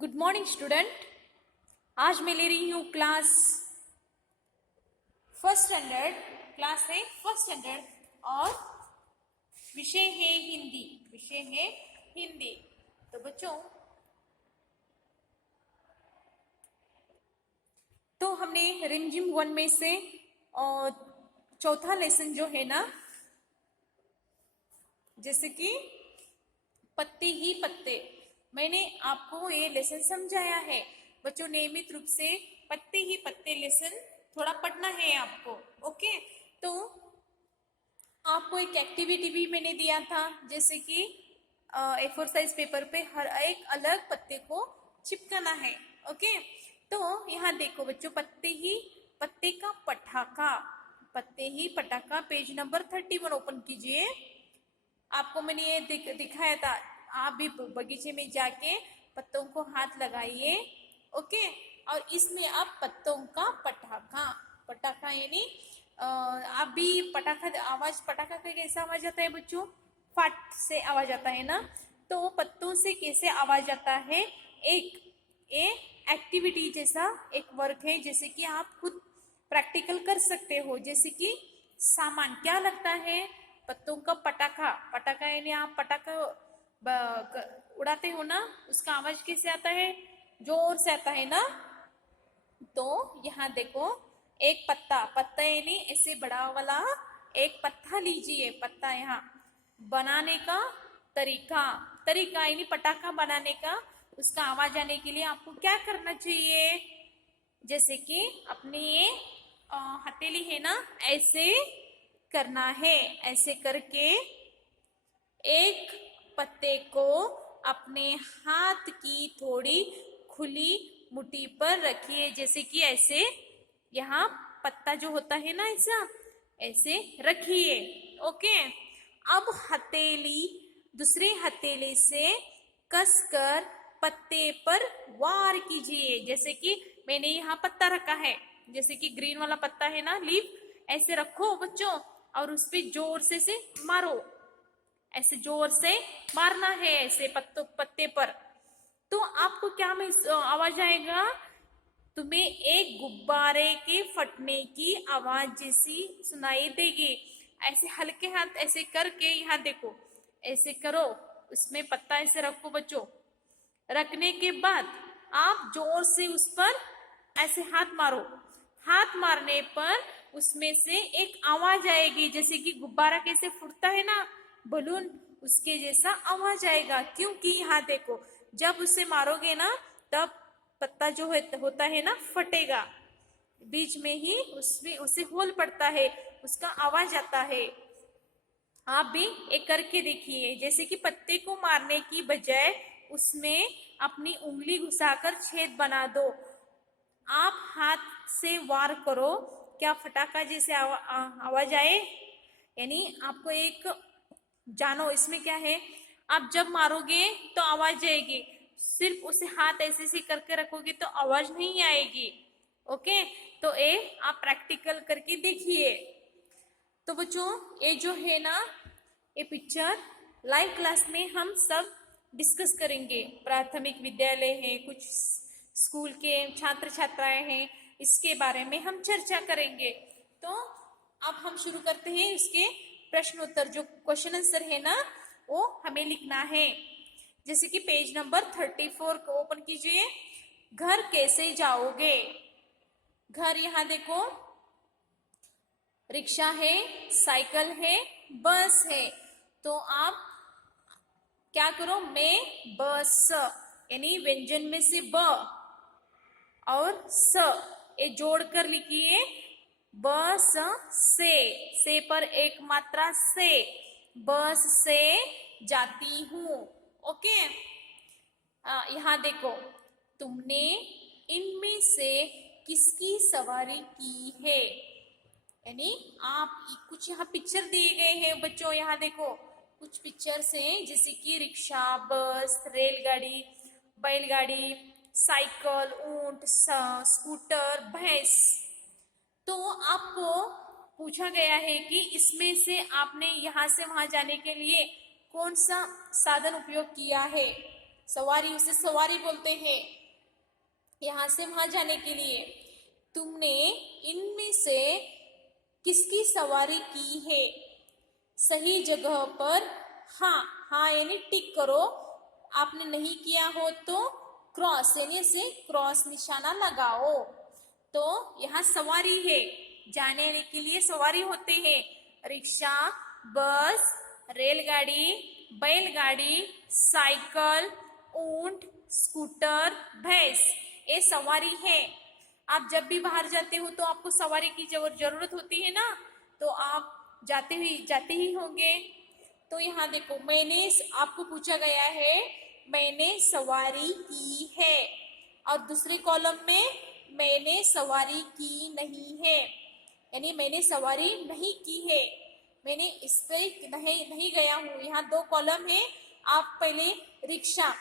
Good morning student. आज मैं ले रही हूँ क्लास फर्स्ट स्टैंडर्ड। क्लास है फर्स्ट स्टैंडर्ड और विषय है हिंदी। विषय है हिंदी। तो बच्चों, तो हमने रिमझिम 1 में से और चौथा लेसन जो है ना, जैसे कि पत्ते ही पत्ते, मैंने आपको ये लेसन समझाया है। बच्चों, नियमित रूप से पत्ते ही पत्ते लेसन थोड़ा पढ़ना है आपको। ओके, तो आपको एक एक्टिविटी भी मैंने दिया था, जैसे कि A4 साइज पेपर पे हर एक अलग पत्ते को चिपकाना है। ओके, तो यहाँ देखो बच्चों, पत्ते का पटाखा, पत्ते ही पटाखा, पेज नंबर 31 ओपन कीजिए। आपको मैंने ये दिखाया था। आप भी बगीचे में जाके पत्तों को हाथ लगाइए। ओके, और इसमें आप पत्तों का पटाखा, पटाखा यानी आप भी पटाखा आवाज, पटाखा का कैसा आवाज आता है बच्चों? फट से आवाज आता है ना। तो पत्तों से कैसे आवाज आता है, एक एक्टिविटी जैसा एक वर्क है, जैसे कि आप खुद प्रैक्टिकल कर सकते हो। जैसे कि सामान क्या लगता है? पत्तों का पटाखा। पटाखा यानी आप पटाखा उड़ाते हो ना, उसका आवाज कैसे आता है? जोर से आता है ना। तो यहाँ देखो, एक पत्ता, पत्ता यानी ऐसे बड़ा वाला एक पत्ता लीजिए। पत्ता यहाँ बनाने का तरीका, तरीका यानी पटाखा बनाने का, उसका आवाज आने के लिए आपको क्या करना चाहिए? जैसे कि अपनी ये हथेली है ना, ऐसे करना है। ऐसे करके एक पत्ते को अपने हाथ की थोड़ी खुली मुट्ठी पर रखिए, जैसे कि ऐसे। यहाँ पत्ता जो होता है ना, ऐसा ऐसे रखिए। ओके, अब हथेली दूसरे हथेली से कसकर पत्ते पर वार कीजिए। जैसे कि मैंने यहाँ पत्ता रखा है, जैसे कि ग्रीन वाला पत्ता है ना, लीफ, ऐसे रखो बच्चों, और उस पर जोर से मारो। ऐसे जोर से मारना है, ऐसे पत्ते पर। तो आपको क्या आवाज आएगा? तुम्हें एक गुब्बारे के फटने की आवाज जैसी सुनाई देगी। ऐसे हल्के हाथ ऐसे करके, यहाँ देखो, ऐसे करो, उसमें पत्ता ऐसे रखो बच्चों। रखने के बाद आप जोर से उस पर ऐसे हाथ मारो। हाथ मारने पर उसमें से एक आवाज आएगी, जैसे कि गुब्बारा कैसे फूटता है ना, बलून, उसके जैसा आवाज आएगा। क्योंकि यहाँ देखो, जब उसे मारोगे ना, तब पत्ता जो होता है ना, फटेगा। बीच में ही उसमें उसे होल पड़ता है, उसका आवाज आता है। आप भी एक करके देखिए। जैसे कि पत्ते को मारने की बजाय उसमें अपनी उंगली घुसाकर छेद बना दो। आप हाथ से वार करो, क्या फटाका जैसे आवाज आए? यानी आपको एक जानो इसमें क्या है। आप जब मारोगे तो आवाज आएगी, सिर्फ उसे हाथ ऐसे से करके रखोगे तो आवाज नहीं आएगी। ओके, तो ये आप प्रैक्टिकल करके देखिए। तो बच्चों, ये जो है ना, ये पिक्चर लाइव क्लास में हम सब डिस्कस करेंगे। प्राथमिक विद्यालय है, कुछ स्कूल के छात्र छात्राएं हैं, इसके बारे में हम चर्चा करेंगे। तो अब हम शुरू करते हैं। इसके प्रश्न उत्तर, जो क्वेश्चन आंसर है ना, वो हमें लिखना है। जैसे कि पेज नंबर 34 को ओपन कीजिए। घर कैसे जाओगे? घर यहाँ देखो, रिक्शा है, साइकिल है, बस है। तो आप क्या करो, मैं बस, यानी व्यंजन में से ब और स ये जोड़कर लिखिए। बस से पर एक मात्रा से, बस से जाती हूँ। ओके, यहाँ देखो, तुमने इनमें से किसकी सवारी की है? यानी आप कुछ यहाँ पिक्चर दिए गए हैं बच्चों। यहाँ देखो, कुछ पिक्चर्स हैं, जैसे कि रिक्शा, बस, रेलगाड़ी, बैलगाड़ी, साइकिल, ऊंट, स्कूटर, भैंस। तो आपको पूछा गया है कि इसमें से आपने यहाँ से वहां जाने के लिए कौन सा साधन उपयोग किया है? सवारी, उसे सवारी बोलते हैं। यहाँ से वहां जाने के लिए तुमने इनमें से किसकी सवारी की है? सही जगह पर हाँ हाँ यानी टिक करो। आपने नहीं किया हो तो क्रॉस यानी से क्रॉस निशाना लगाओ। तो यहाँ सवारी है, जाने आने के लिए सवारी होते हैं। रिक्शा, बस, रेलगाड़ी, बैलगाड़ी, साइकिल, ऊंट, स्कूटर, भैंस, ये सवारी है। आप जब भी बाहर जाते हो तो आपको सवारी की जरूरत होती है ना, तो आप जाते ही होंगे। तो यहाँ देखो, मैंने आपको पूछा गया है मैंने सवारी की है, और दूसरे कॉलम में मैंने सवारी की नहीं है, यानी मैंने सवारी नहीं की है, मैंने इस पे नहीं गया हूँ। यहाँ दो कॉलम है। आप पहले रिक्शा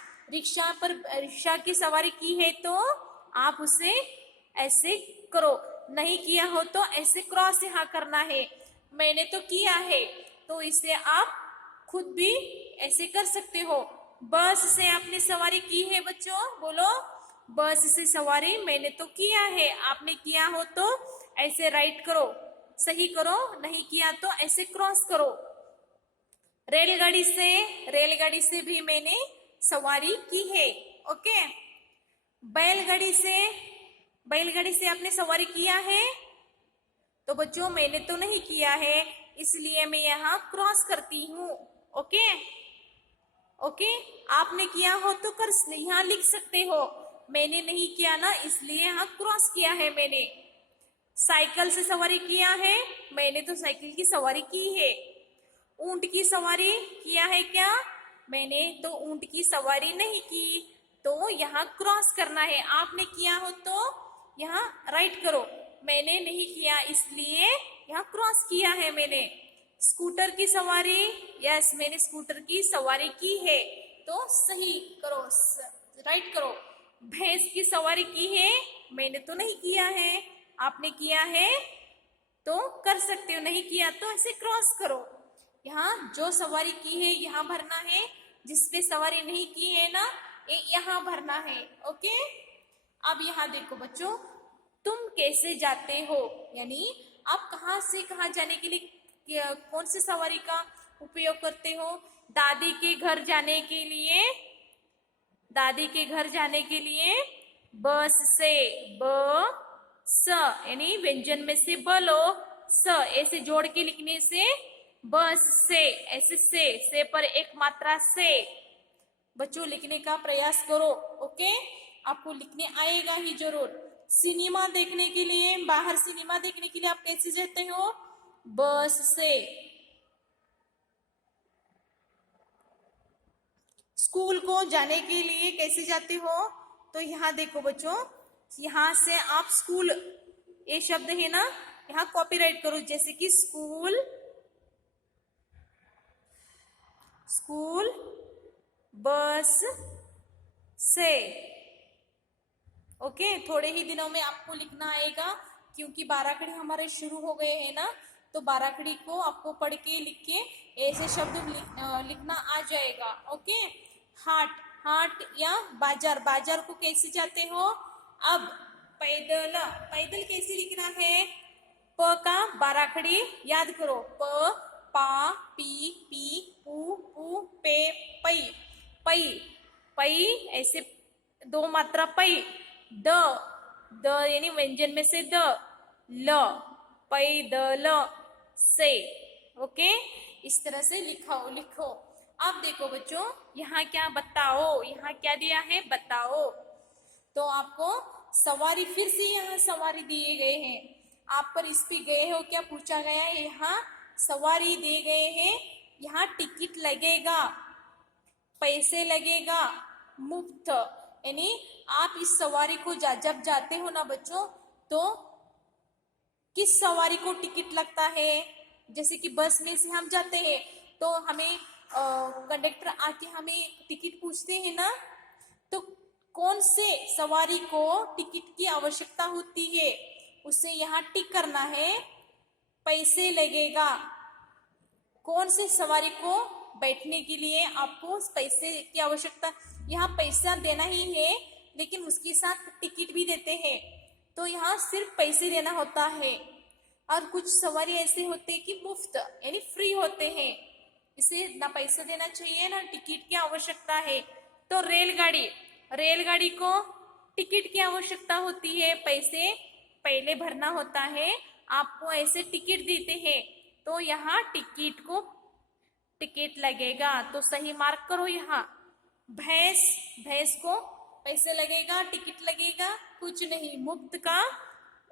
की सवारी की है तो आप उसे ऐसे करो, नहीं किया हो तो ऐसे क्रॉस यहाँ करना है। मैंने तो किया है तो इसे आप खुद भी ऐसे कर सकते हो। बस से आपने सवारी की है बच्चों, बोलो बस से सवारी मैंने तो किया है। आपने किया हो तो ऐसे राइट करो, सही करो, नहीं किया तो ऐसे क्रॉस करो। रेलगाड़ी से भी मैंने सवारी की है। ओके, बैलगाड़ी से आपने सवारी किया है? तो बच्चों मैंने तो नहीं किया है, इसलिए मैं यहाँ क्रॉस करती हूँ। ओके, आपने किया हो तो कर यहाँ लिख सकते हो। मैंने नहीं किया ना, इसलिए यहाँ क्रॉस किया है मैंने। साइकिल से सवारी किया है? मैंने तो साइकिल की सवारी की है। ऊंट की सवारी किया है क्या? मैंने तो ऊंट की सवारी नहीं की, तो यहाँ क्रॉस करना है। आपने किया हो तो यहाँ राइट करो। मैंने नहीं किया इसलिए यहाँ क्रॉस किया है मैंने। स्कूटर की सवारी, यस मैंने स्कूटर की सवारी की है, तो सही करो, राइट करो। भैंस की सवारी की है? मैंने तो नहीं किया है। आपने किया है तो कर सकते हो, नहीं किया तो ऐसे क्रॉस करो। यहाँ जो सवारी की है यहाँ भरना है, जिसपे सवारी नहीं की है ना, ये यहाँ भरना है। ओके, अब यहाँ देखो बच्चों, तुम कैसे जाते हो, यानी आप कहाँ से कहाँ जाने के लिए कौन सी सवारी का उपयोग करते हो? दादी के घर जाने के लिए बस से, स यानी व्यंजन में से ब लो, स ऐसे जोड़ के लिखने से बस से, ऐसे से पर एक मात्रा से। बच्चों लिखने का प्रयास करो। ओके, आपको लिखने आएगा ही जरूर। सिनेमा देखने के लिए, बाहर सिनेमा देखने के लिए आप कैसे जाते हो? बस से। स्कूल को जाने के लिए कैसे जाते हो? तो यहाँ देखो बच्चों, यहाँ से आप स्कूल, ये शब्द है ना, यहाँ कॉपीराइट करो, जैसे कि स्कूल बस से। ओके, थोड़े ही दिनों में आपको लिखना आएगा, क्योंकि बाराखड़ी हमारे शुरू हो गए हैं ना, तो बाराखड़ी को आपको पढ़ के लिख के ऐसे शब्द लिखना आ जाएगा। ओके, हाट या बाजार को कैसे जाते हो? अब पैदल कैसे लिखना है? प का बाराखड़ी याद करो, प पा पी पी पू पू पे पई ऐसे दो मात्रा पई। द यानी व्यंजन में से द, ल पैदल से। ओके, इस तरह से लिखो। अब देखो बच्चों, यहाँ क्या बताओ, यहाँ क्या दिया है बताओ। तो आपको सवारी, फिर से यहाँ सवारी दिए गए हैं। आप पर इस पे गए हो क्या पूछा गया है? यहाँ सवारी दिए गए हैं। यहाँ टिकट लगेगा, पैसे लगेगा, मुफ्त, यानी आप इस सवारी को जब जाते हो ना बच्चों, तो किस सवारी को टिकट लगता है? जैसे कि बस में से हम जाते हैं तो हमें कंडक्टर आके हमें टिकट पूछते हैं ना, तो कौन से सवारी को टिकट की आवश्यकता होती है, उसे यहाँ टिक करना है। पैसे लगेगा, कौन से सवारी को बैठने के लिए आपको पैसे की आवश्यकता, यहाँ पैसा देना ही है लेकिन उसके साथ टिकट भी देते हैं, तो यहाँ सिर्फ पैसे देना होता है। और कुछ सवारी ऐसे होते हैं कि मुफ्त यानी फ्री होते हैं, इसे ना पैसा देना चाहिए ना टिकट की आवश्यकता है। तो रेलगाड़ी, रेलगाड़ी को टिकट की आवश्यकता होती है, पैसे पहले भरना होता है, आपको ऐसे टिकट देते हैं, तो यहाँ टिकट को टिकट लगेगा, तो सही मार्क करो यहाँ। भैंस, भैंस को पैसे लगेगा, टिकट लगेगा, कुछ नहीं, मुफ्त का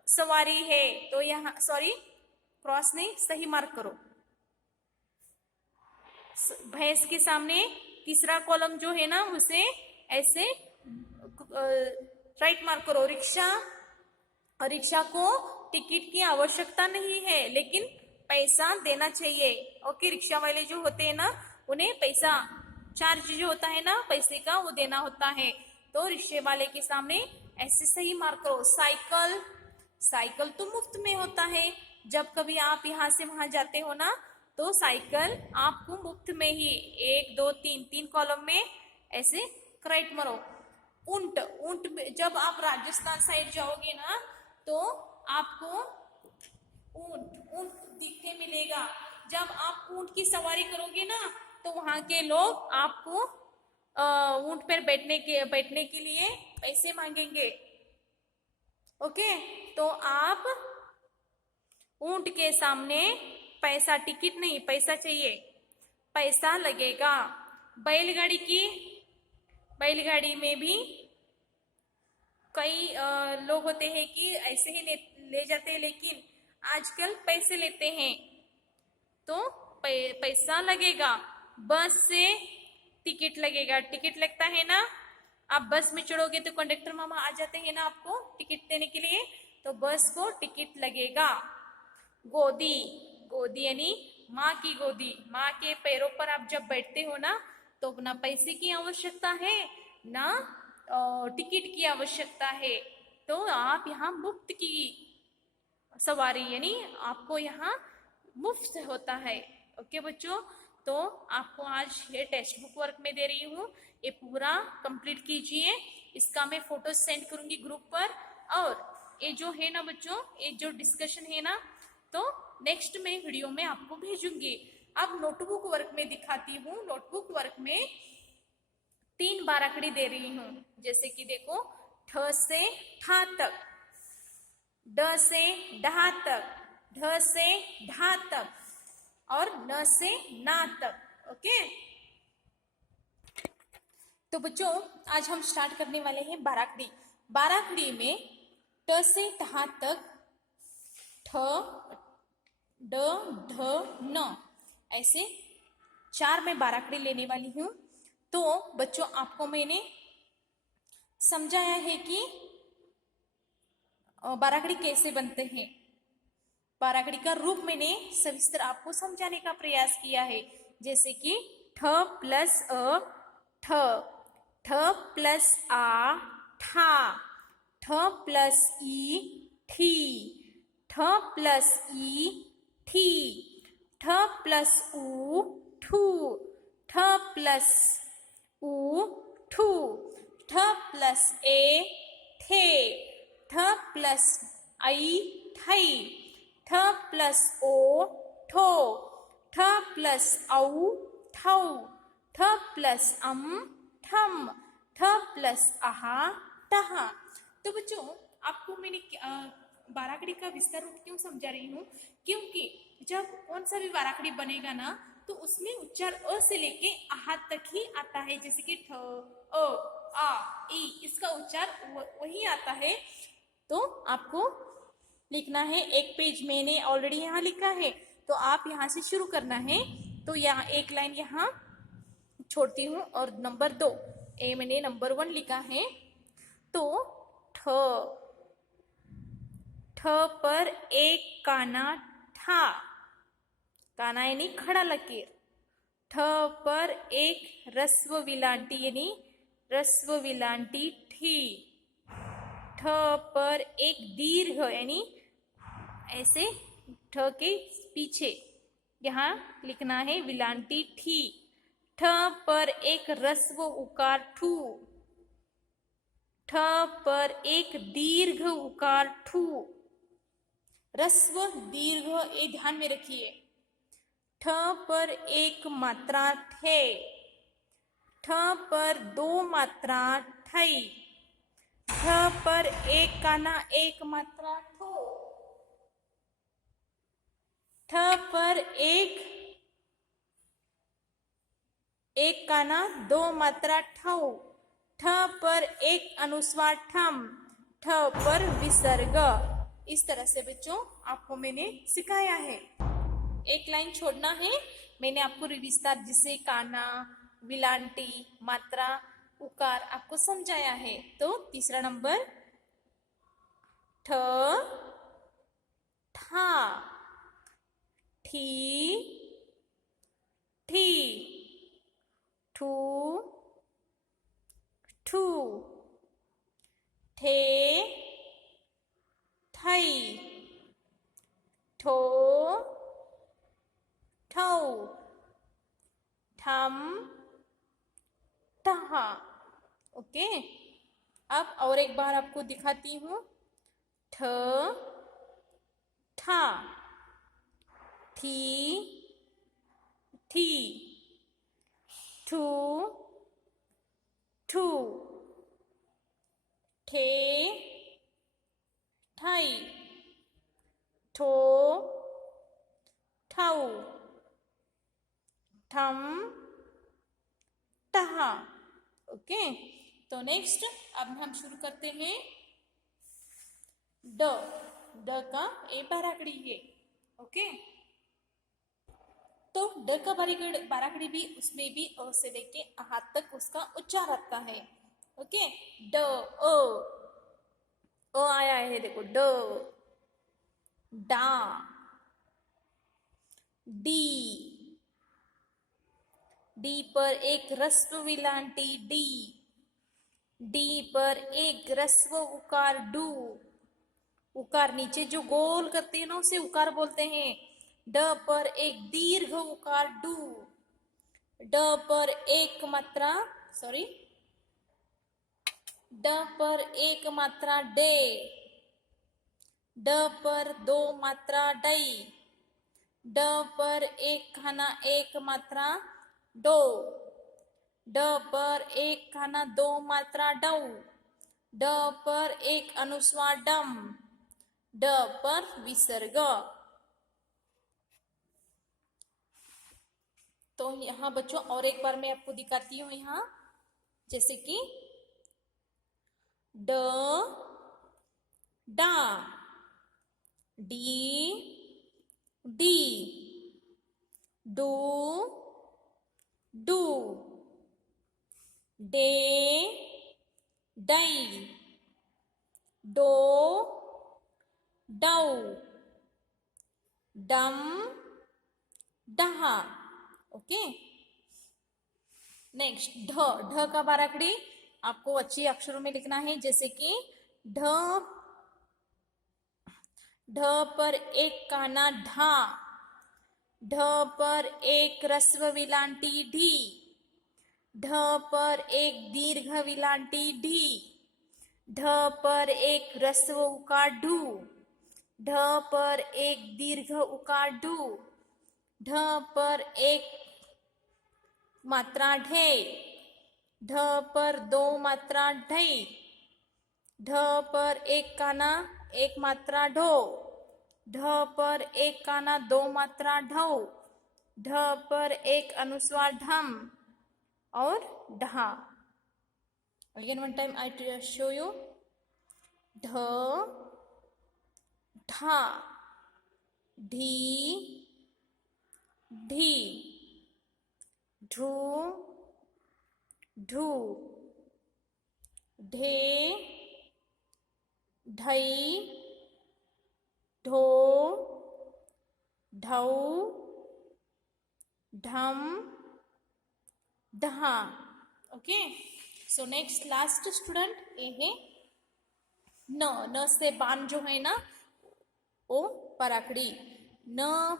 सवारी है, तो यहाँ सॉरी क्रॉस नहीं, सही मार्क करो। भैंस के सामने तीसरा कॉलम जो है ना उसे ऐसे राइट मार्क करो। रिक्शा, रिक्शा को टिकट की आवश्यकता नहीं है लेकिन पैसा देना चाहिए। ओके, रिक्शा वाले जो होते हैं ना उन्हें पैसा, चार्ज जो होता है ना पैसे का वो देना होता है, तो रिक्शे वाले के सामने ऐसे सही मार्क करो। साइकिल, साइकिल तो मुफ्त में होता है, जब कभी आप यहाँ से वहां जाते हो ना तो साइकिल आपको मुफ्त में ही, 1 2 3 3 कॉलम में ऐसे राइट मारो। ऊंट, ऊंट जब आप राजस्थान साइड जाओगे ना तो आपको ऊंट ऊंट दिखने मिलेगा, जब आप ऊंट की सवारी करोगे ना तो वहां के लोग आपको ऊंट पर बैठने के लिए पैसे मांगेंगे। ओके, तो आप ऊंट के सामने पैसा, टिकट नहीं, पैसा चाहिए, पैसा लगेगा। बैलगाड़ी की, बैलगाड़ी में भी कई लोग होते हैं कि ऐसे ही ले जाते हैं लेकिन आजकल पैसे लेते हैं, तो पैसा लगेगा। बस से टिकट लगेगा, टिकट लगता है ना, आप बस में चढ़ोगे तो कंडक्टर मामा आ जाते हैं ना आपको टिकट देने के लिए, तो बस को टिकट लगेगा। गोदी, गोदी यानी माँ की गोदी, माँ के पैरों पर आप जब बैठते हो ना तो ना पैसे की आवश्यकता है ना टिकट की आवश्यकता है, तो आप यहाँ मुफ्त की सवारी यानी आपको यहाँ मुफ्त होता है। ओके बच्चों, तो आपको आज ये टेक्स्ट बुक वर्क में दे रही हूँ, ये पूरा कंप्लीट कीजिए, इसका मैं फोटो सेंड करूंगी ग्रुप पर, और ये जो है ना बच्चों, ये जो डिस्कशन है ना तो नेक्स्ट में वीडियो में आपको भेजूंगी। अब नोटबुक वर्क में दिखाती हूँ। नोटबुक वर्क में 3 बाराखड़ी दे रही हूँ, जैसे कि देखो, ठ से ठा तक, ड से ढा तक, ढ से ढा तक और न से ना तक। ओके, तो बच्चों आज हम स्टार्ट करने वाले हैं बाराखड़ी। बाराखड़ी में ट से ठा तक, ठ ड ढ न, ऐसे 4 मैं बाराखड़ी लेने वाली हूँ। तो बच्चों आपको मैंने समझाया है कि बाराखड़ी कैसे बनते हैं, बाराखड़ी का रूप मैंने सविस्तर आपको समझाने का प्रयास किया है, जैसे कि ठ प्लस अ ठ, ठ प्लस आ ठा, ठ प्लस ई ठी, ठ प्लस ई ठी, ठ प्लस ऊ ठू, ठ प्लस ऊ ठू, ठ प्लस ए थे, ठ प्लस आई ठई, ठ प्लस ओ ठो, ठ प्लस औ ठौ, ठ प्लस ठम, ठ प्लस आहा तहा। तो बच्चों आपको मैंने बाराखड़ी का विस्तार रूप क्यों समझा रही हूँ, क्योंकि जब कौन सा भी बाराखड़ी बनेगा ना तो उसमें उच्चार अ से लेके आहा तक ही आता है, जैसे कि ठ अ आ ई, इसका उच्चार वही आता है। तो आपको लिखना है, एक पेज मैंने ऑलरेडी यहाँ लिखा है, तो आप यहाँ से शुरू करना है। तो यहाँ एक लाइन यहाँ छोड़ती हूँ और नंबर 2 ए मैंने नंबर 1 लिखा है। तो ठ, ठ पर एक काना ठा, काना यानी खड़ा लकीर, ठ पर एक रस्व विलांटी यानी रस्व विलांटी ठी, ठ पर एक दीर्घ यानी ऐसे ठ के पीछे यहाँ लिखना है विलांटी ठी, ठ पर एक ह्रस्व उकार ठू, ठ पर एक दीर्घ उकार ठू, ह्रस्व दीर्घ ये ध्यान में रखिए। ठ पर एक मात्रा ठे, ठ पर दो मात्रा ठई, ठ पर एक काना एक मात्रा ठो, ठ पर एक काना दो मात्रा ठौ, ठ पर एक अनुस्वार ठम, ठ पर विसर्ग। इस तरह से बच्चों आपको मैंने सिखाया है। एक लाइन छोड़ना है, मैंने आपको विस्तार जिसे काना, विलांटी, मात्रा, उकार आपको समझाया है। तो तीसरा नंबर ठ, ठा, ठी, ठी, ठू, ठू, ठे, ठई, ठो, ठौ, ठम, ठहा। ओके, अब और एक बार आपको दिखाती हूँ। ठ, ठा, ठी, ठी, ठू, ठू, ठे, ठई, ठो, ठौ, ठम, ठहा। ओके, तो नेक्स्ट अब हम शुरू करते हैं ड। ड का ए बाराकड़ी है। ओके, तो ड का बाराकड़ी भी उसमें भी अ से लेके आ तक उसका उच्चार आता है। ओके, ड अ आया है, देखो ड, डा, डी, डी पर एक ह्रस्व विलांटी डी, डी पर एक ह्रस्व उकार डू, उकार नीचे जो गोल करते हैं ना उसे उकार बोलते हैं। ड पर एक दीर्घ उकार डू, ड पर एक मात्रा ड पर एक मात्रा डे, ड पर दो मात्रा डई, ड पर एक खाना एक मात्रा डो, ड पर एक खाना दो मात्रा डऊ, ड पर एक अनुस्वार डम, ड पर विसर्ग। तो यहाँ बच्चों और एक बार मैं आपको दिखाती हूँ। यहाँ जैसे कि ड, डा, डी, डी, डू, डू, डे, डई, डो, डऊ, डम, डहा। ओके, नेक्स्ट ढ। ढ का बाराकड़ी आपको अच्छी अक्षरों में लिखना है। जैसे कि ढ, ढ पर एक काना ढा, ढ पर एक ह्रस्व विलांटी ढी, ढ पर एक दीर्घ विलांटी ढी, ढ पर एक ह्रस्व उकार ढू, ढ पर एक दीर्घ उकार ढू, ढ पर एक मात्रा ढे, ढ पर दो मात्रा ढई, ढ पर एक काना एक मात्रा ढो, ढ पर एक काना दो मात्रा ढौ, ढ पर एक अनुस्वार ढम और ढहा। Again one time I show you. ढ, ढा, ढी, ढी, ढू, ढू, ढे, ढई, ढो, ढौ, ढम, ढहा। Okay, so next last student ये है न। न से बान जो है ना वो पराकड़ी। न,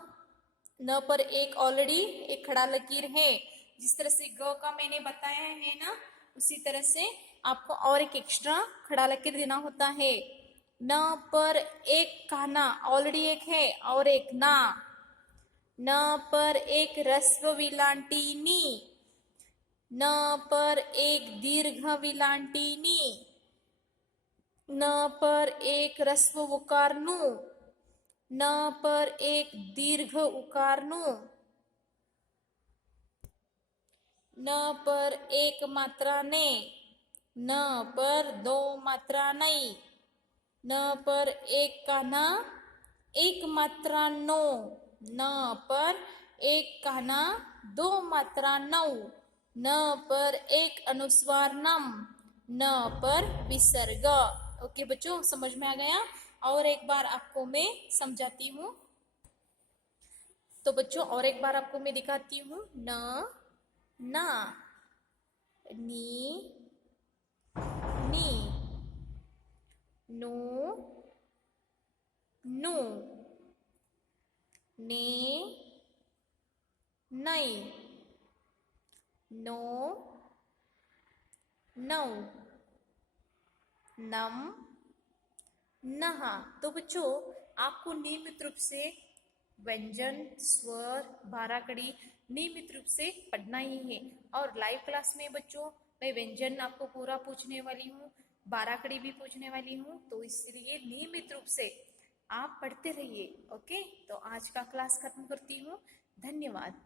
न पर एक ऑलरेडी एक खड़ा लकीर है, जिस तरह से ग का मैंने बताया है ना, उसी तरह से आपको और एक एक्स्ट्रा खड़ा लकीर देना होता है। न पर एक काना, ऑलरेडी एक है और एक ना। न पर एक ह्रस्व विलांटी नी, न पर एक दीर्घ विलांटी नी, न पर एक ह्रस्व उकार नु, न पर एक दीर्घ उकार नु, न पर एक मात्रा ने, न पर दो मात्रा नहीं, न पर एक काना एक मात्रा नो, न पर एक काना दो मात्रा नौ, न पर एक अनुस्वार नम, न पर विसर्ग। ओके बच्चों, समझ में आ गया? और एक बार आपको मैं समझाती हूँ। तो बच्चों और एक बार आपको मैं दिखाती हूँ। न, ना, नी, नी, नो, नु, ने, नई, नो, नौ, नम, नहा। तो बच्चों आपको नियमित रूप से व्यंजन, स्वर, बाराकड़ी नियमित रूप से पढ़ना ही है। और लाइव क्लास में बच्चों मैं व्यंजन आपको पूरा पूछने वाली हूँ, बाराकड़ी भी पूछने वाली हूँ, तो इसलिए नियमित रूप से आप पढ़ते रहिए। ओके, तो आज का क्लास खत्म करती हूँ। धन्यवाद।